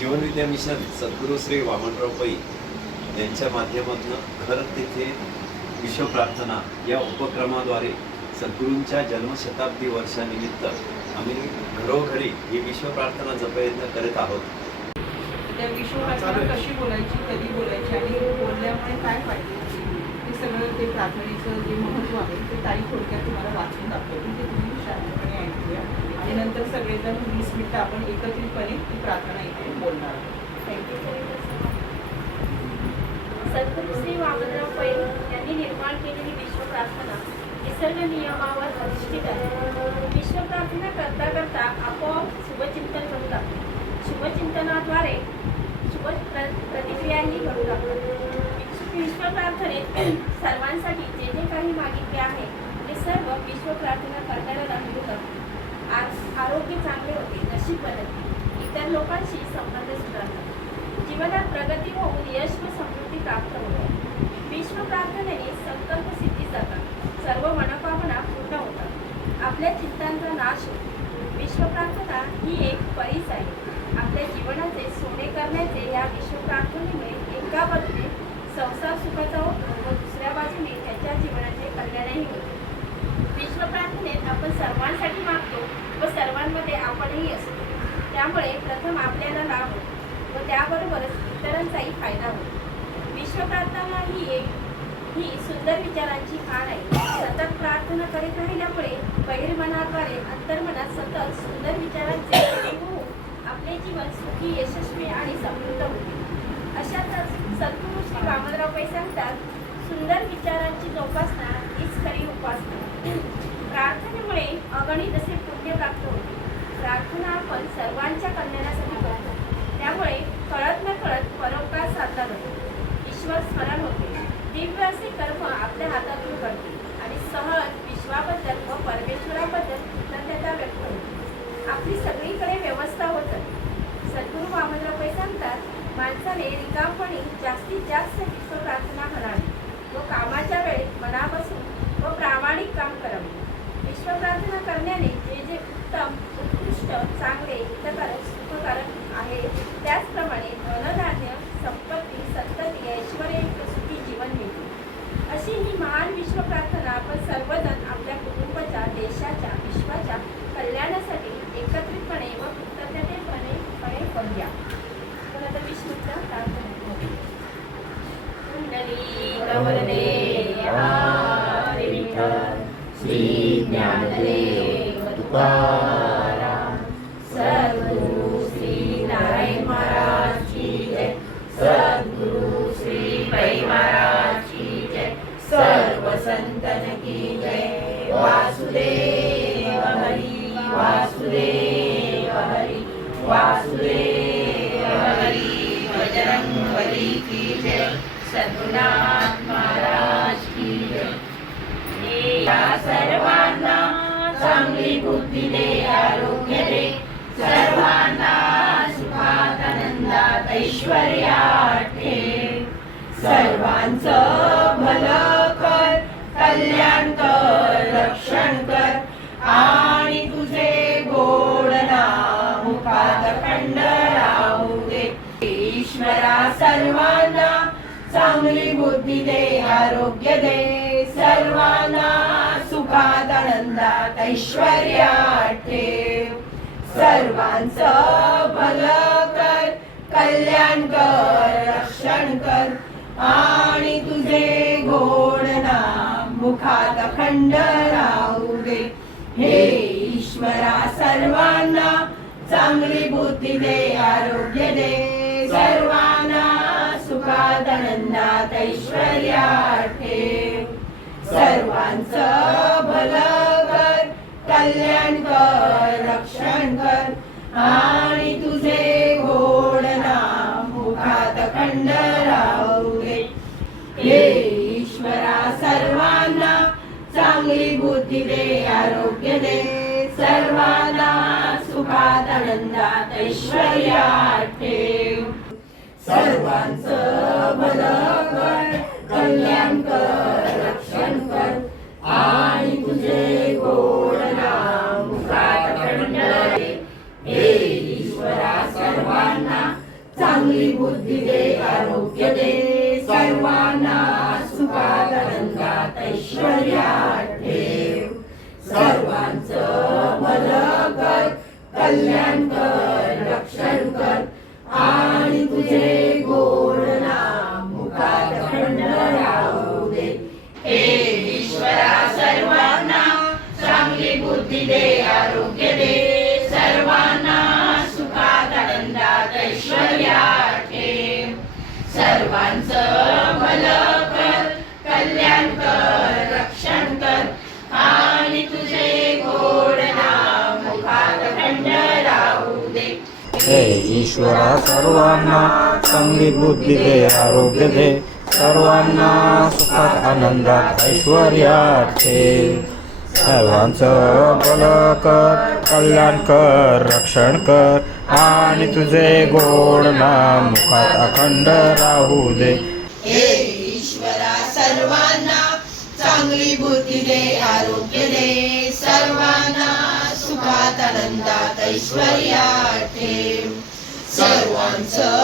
Jeevanvidya mission सद्गुरू श्री वामनराव पै यांच्या माध्यमातून खरं तेथे विश्व प्रार्थना या उपक्रमाद्वारे सद्गुरूंच्या जन्मशताब्दी वर्षानिमित्त आम्ही घरोघरी ही विश्व प्रार्थना जपयत्न करत आहोत. त्या विश्वप्रार्थना कशी बोलायची कधी बोलायची आणि बोलल्यामुळे काय फायदे? ते प्रार्थनेचं जे महत्त्व आहे ते ताई थोडक्यात तुम्हाला वाचून दाखवतील ते तुम्ही शांतपणे ऐकूया. आणि नंतर सगळेजण वीस मिनटं आपण एकत्रितपणे ती प्रार्थना इथे बोलणार थँक्यू सद्गुरू श्री वामनराव पै यांनी निर्माण केलेली विश्व प्रार्थना निसर्ग नियमावर अधिष्ठित आहे. विश्व प्रार्थना करता करता आपोआप शुभचिंतन घडू लागते. शुभचिंतनाद्वारे शुभ प्रतिक्रियाही घडू लागतात विश्व प्रार्थनेत सर्वांसाठी जे जे काही मागितले आहे ते सर्व विश्व प्रार्थना करणाऱ्याला मिळतात आ- आरोग्य चांगले होते नशीब बदलते. इतर लोकांशी संबंध सुधारतात. जीवनात प्रगती होऊन यश व समृद्धी प्राप्त होते विश्व प्रार्थनेने संकल्प सिद्धी जातात सर्व मनोकामना पूर्ण होतात आपल्या चिंतांचा नाश होतो विश्व प्रार्थना ही एक परीस आहे आपल्या जीवनाचे सोने करण्याचे या विश्व प्रार्थनेमुळे एका बाजूने संसार सुखाचा होतो व दुसऱ्या बाजूने त्याच्या जीवनाचे कल्याणही होते प्रार्थनेत आपण सर्वांसाठी मागतो व सर्वांमध्ये आपणही असतो. त्यामुळे प्रथम आपल्याला लाभ होतो व त्याबरोबरच इतरांचाही फायदा होतो. विश्वप्रार्थना ही एक ही सुंदर विचारांची फार आहे. सतत प्रार्थना करीत राहिल्यामुळे बहिर्मनाद्वारे अंतर्मनात सतत सुंदर विचारांचे होऊन आपले जीवन सुखी यशस्वी आणि समृद्ध होते. अशातच सद्गुरू श्री वामनराव पै सांगतात सुंदर विचारांची जोपासना हीच खरी उपासना. प्रार्थनेमुळे अगणित असे पुण्य प्राप्त होते. प्रार्थना आपण सर्वांच्या कल्याणासाठी करतो. त्यामुळे कळत न कळत परोपकार साधला जातो. ईश्वर स्मरण होते. दिव्य असे कर्म आपल्या हातातून घडते आणि सहज विश्वाबद्दल व परमेश्वराबद्दल कृतज्ञता व्यक्त होते. आपली सगळीकडे व्यवस्था होत जाते. सद्गुरू वामनराव पै सांगतात माणसाने रिकामपणी जास्तीत जास्त विश्व प्रार्थना करावी व कामाच्या वेळेत मनापासून व प्रामाणिक काम करावे. प्रार्थना करण्याने जे जे उत्तम उत्कृष्ट चांगले हितकारक सुखकारक आहे त्याचप्रमाणे धनधान्य संपत्ती संतती ऐश्वर सुखी जीवन मिळते. अशी ही महान विश्व प्रार्थना आपण सर्वजण आपल्या कुटुंबाच्या देशाच्या विश्वाच्या कल्याणासाठी एकत्रितपणे व कृतज्ञतेपणे पणे करूया. तर आता प्रार्थना कुंडली गवरणे श्री ज्ञानदेव तुकाराम सद्गुरु श्री नारायण महाराज की जय। सद्गुरु श्री पै महाराज की जय। सर्व संतन की जय। वासुदेव हरी वासुदेव हरी वासुदेव हरी। बजरंग बली की जय। चांगली बुद्धी दे आरोग्य दे. सर्वांना सुखात आनंदात ऐश्वर्यात ठेव सर्वांच भलं कर कल्याण कर रक्षण कर. आणि तुझे गोड नाम मुखात अखंड राहू दे. हे ईश्वरा सर्वांना चांगली बुद्धी दे आरोग्य दे. सर्वांना सुखात आनंद ऐश्वर्यात ठेव सर्वांचं कर कल्याण कर रक्षण कर आणि तुझे गोड नाम मुखात खंड राहू दे हे ईश्वरा सर्वांना चांगली बुद्धी दे आरोग्य दे. सर्वांना सुखात आनंदात ऐश्वर्या सर्वांचं भलं कर कल्याण कर रक्षण कर आणि तुझे गोड नाम मुखात हे ईश्वरा सर्वांना चांगली बुद्धी दे आरोग्य दे सर्वांना सुखात आनंदात ऐश्वर्या ठेव सर्वांचं भलं कर कल्याण कर. सर्वांचं भलं कर कल्याण कर रक्षण कर आणि तुझे गोड नाम मुखात खंड राहू दे हे ईश्वरा सर्वांना चांगली बुद्धी दे आरोग्य दे. सर्वांना सुखात आनंदात ऐश्वर्यात ठेव. सर्वांचं भलं कर कल्याण कर रक्षण कर. आणि तुझे गोड नाम मुखात अखंड राहू दे. हे ईश्वरा सर्वांना चांगली बुद्धी दे आरोग्य दे. सर्वांना सुखात आनंदात ऐश्वर्या ठेव. सर्वांचं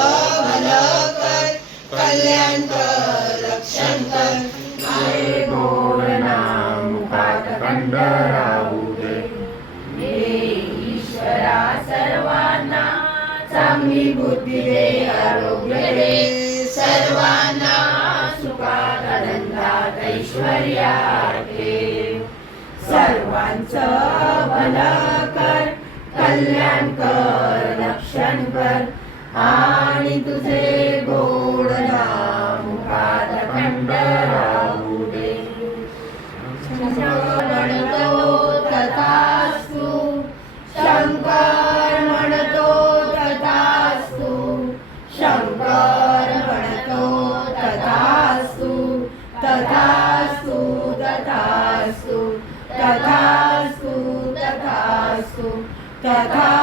आनंदात ठेव सर्वांचं भलं कर कल्याण कर रक्षण कर. आणि तुझे Yeah.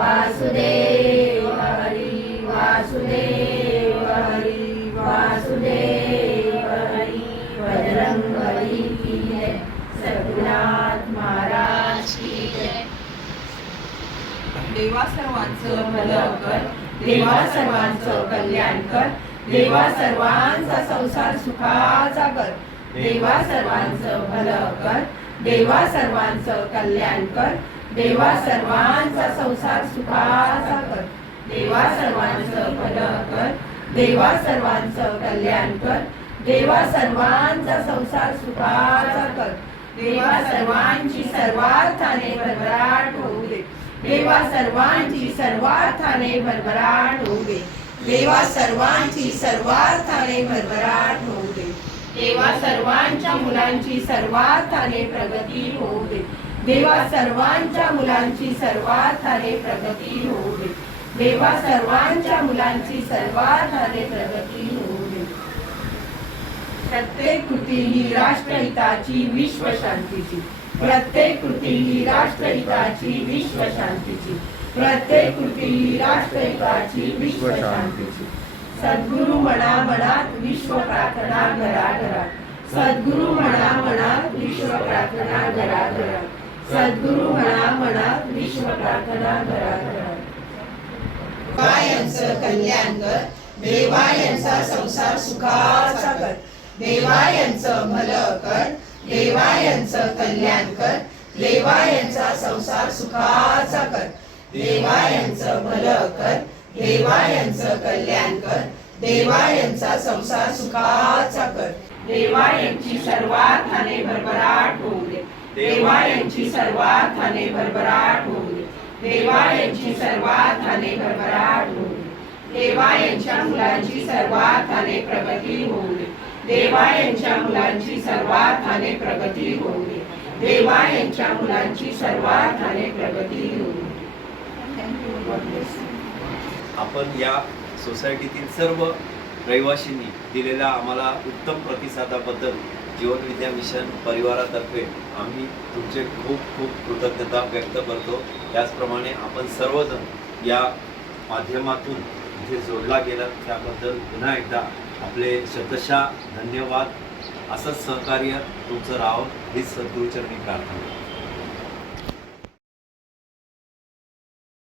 वासुदेव हरि वासुदेव हरि वासुदेव हरि बजरंग बली की जय सद्गुनाथ महाराज की जय देवा सर्वांचं भलं कर देवा सर्वांचं कल्याण कर देवा सर्वांचा संसार सुखाचा कर देवा सर्वांचं भलं कर देवा सर्वांचं कल्याण कर देवा सर्वांचा संसार सुखाचा कर. देवा सर्वांचं भलं कर. देवा सर्वांचं कल्याण कर. देवा सर्वांचा संसार सुखाचा कर. देवा सर्वांची सर्वार्थाने भरभराट होऊ दे. देवा सर्वांची सर्वार्थाने भरभराट होऊ दे. देवा सर्वांची सर्वार्थाने भरभराट होऊ दे. देवा सर्वांच्या मुलांची सर्वार्थाने प्रगती होऊ दे. देवा सर्वांच्या मुलांची सर्वार्थाने प्रगती होऊ दे. देवा सर्वांच्या मुलांची सर्वार्थाने प्रगती होऊ दे. प्रत्येक कृती ही राष्ट्रहिताची विश्वशांतीची. प्रत्येक कृती ही राष्ट्रहिताची विश्वशांतीची. प्रत्येक कृती ही राष्ट्रहिताची विश्वशांतीची. सद्गुरु म्हणा मनात विश्व प्रार्थना घरा घरा सद्गुरु म्हणा मनात विश्व प्रार्थना घरा घरा सद्गुरु म्हणा मनात विश्व प्रार्थना देवायांचं कल्याण कर देवायांचा संसार सुखाचा कर. देवायांचं भलं कर देवायांचं कल्याण कर. देवा यांचा संसार सुखाचा कर. देवा यांचं भलं कर देवा यांचं कल्याण कर. देवा यांचा संसार सुखाचा कर. देवा यांची सर्वार्थाने भरभराट होऊ दे. देवा यांची सर्वार्थाने भरभराट होऊ देवा यांची सर्वार्थाने भरभराट होऊ देवा यांच्या मुलांची सर्वार्थाने प्रगती होऊ देवा यांच्या मुलांची सर्वार्थाने प्रगती होऊ देवा यांच्या मुलांची सर्वार्थाने प्रगती होऊ आपण या सोसायटीतील सर्व रहिवाशींनी दिलेला आम्हाला उत्तम प्रतिसादाबद्दल जीवन विद्या मिशन परिवारातर्फे आम्ही तुमचे खूप खूप कृतज्ञता व्यक्त करतो. त्याचप्रमाणे आपण सर्वजण या माध्यमातून इथे जोडला गेला. त्याबद्दल पुन्हा एकदा आपले शतशा धन्यवाद. असंच सहकार्य तुमचं राहावं हीच सद्गुरुचरणी प्रार्थना.